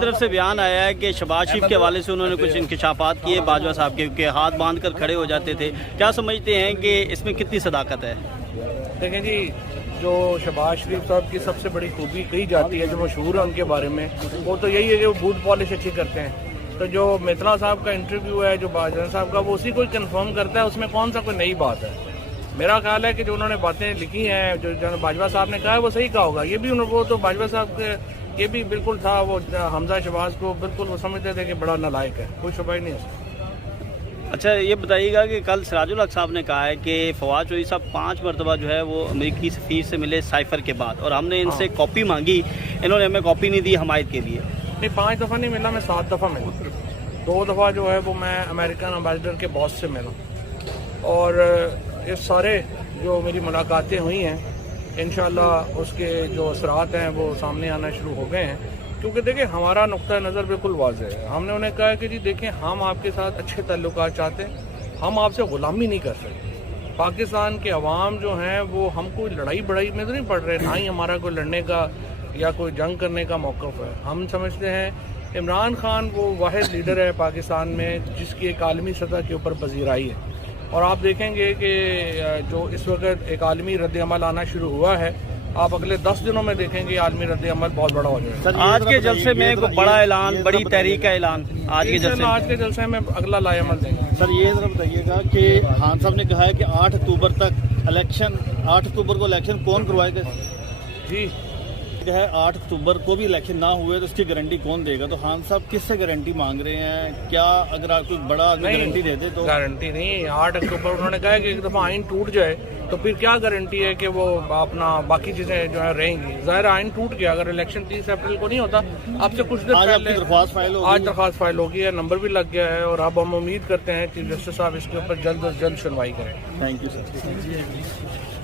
طرف سے بیان آیا ہے کہ شہباز شریف کے حوالے سے انہوں نے کچھ انکشافات کیے باجوہ صاحب کے کہ ہاتھ باندھ کر کھڑے ہو جاتے تھے. کیا سمجھتے ہیں کہ اس میں کتنی صداقت ہے؟ دیکھیں جی، جو شہباز شریف صاحب کی سب سے بڑی خوبی کہی جاتی ہے، جو مشہور ہے ان کے بارے میں، وہ تو یہی ہے کہ وہ بوٹ پالش اچھی کرتے ہیں. تو جو میتلا صاحب کا انٹرویو ہے جو باجوہ صاحب کا، وہ اسی کو کنفرم کرتا ہے. اس میں کون سا کوئی نئی بات ہے؟ میرا خیال ہے کہ جو انہوں نے باتیں لکھی ہیں، جو باجوہ صاحب نے کہا ہے، وہ صحیح کہا ہوگا. یہ بھی وہ تو باجوہ صاحب کے یہ بھی بالکل تھا. وہ حمزہ شہباز کو بالکل وہ سمجھتے تھے کہ بڑا نالائق ہے، کوئی شبہ ہی نہیں ہے. اچھا یہ بتائیے گا کہ کل سراج الحق صاحب نے کہا ہے کہ فواد چودھری صاحب 5 مرتبہ جو ہے وہ امریکی سفیر سے ملے سائفر کے بعد، اور ہم نے ان سے کاپی مانگی، انہوں نے ہمیں کاپی نہیں دی حمایت کے لیے. نہیں، 5 دفعہ نہیں ملا، میں 7 دفعہ ملا. 2 دفعہ جو ہے وہ میں امریکن امبیسڈر کے باس سے ملا، اور یہ سارے جو میری ملاقاتیں ہوئی ہیں انشاءاللہ اس کے جو اثرات ہیں وہ سامنے آنا شروع ہو گئے ہیں. کیونکہ دیکھیں ہمارا نقطہ نظر بالکل واضح ہے. ہم نے انہیں کہا کہ جی دیکھیں، ہم آپ کے ساتھ اچھے تعلقات چاہتے ہیں، ہم آپ سے غلامی نہیں کر سکتے. پاکستان کے عوام جو ہیں وہ ہم کوئی لڑائی بڑائی میں تو نہیں پڑ رہے، نہ ہی ہمارا کوئی لڑنے کا یا کوئی جنگ کرنے کا موقف ہے. ہم سمجھتے ہیں عمران خان وہ واحد لیڈر ہے پاکستان میں جس کی ایک عالمی سطح کے اوپر پذیرائی ہے. اور آپ دیکھیں گے کہ جو اس وقت ایک عالمی رد عمل آنا شروع ہوا ہے، آپ اگلے 10 دنوں میں دیکھیں گے عالمی رد عمل بہت بڑا ہو جائے گا. آج کے جلسے میں کوئی بڑا اعلان، بڑی تحریک کا اعلان آج کے جلسے میں اگلا لائے عمل دیں گے. سر یہ ذرا بتائیے گا کہ خان صاحب نے کہا ہے کہ 8 اکتوبر تک الیکشن، 8 اکتوبر کو الیکشن کون کروائے گا؟ جی ہے 8 اکتوبر کو بھی الیکشن نہ ہوئے تو اس کی گارنٹی کون دے گا؟ تو خان صاحب کس سے گارنٹی مانگ رہے ہیں؟ کیا اگر آپ کوئی بڑا آدمی گارنٹی دیتے تو؟ گارنٹی نہیں. 8 اکتوبر انہوں نے کہا ہے کہ ایک دفعہ آئین ٹوٹ جائے تو پھر کیا گارنٹی ہے کہ وہ اپنا باقی چیزیں جو ہے رہیں گی. ظاہر آئین ٹوٹ گیا، اگر الیکشن 30 اپریل کو نہیں ہوتا. اب سے کچھ دیر پہلے آج درخواست فائل ہوگی ہے، نمبر بھی لگ گیا ہے، اور اب ہم امید کرتے ہیں چیف جسٹس صاحب اس کے اوپر جلد از جلد سنوائی کریں. Thank you sir.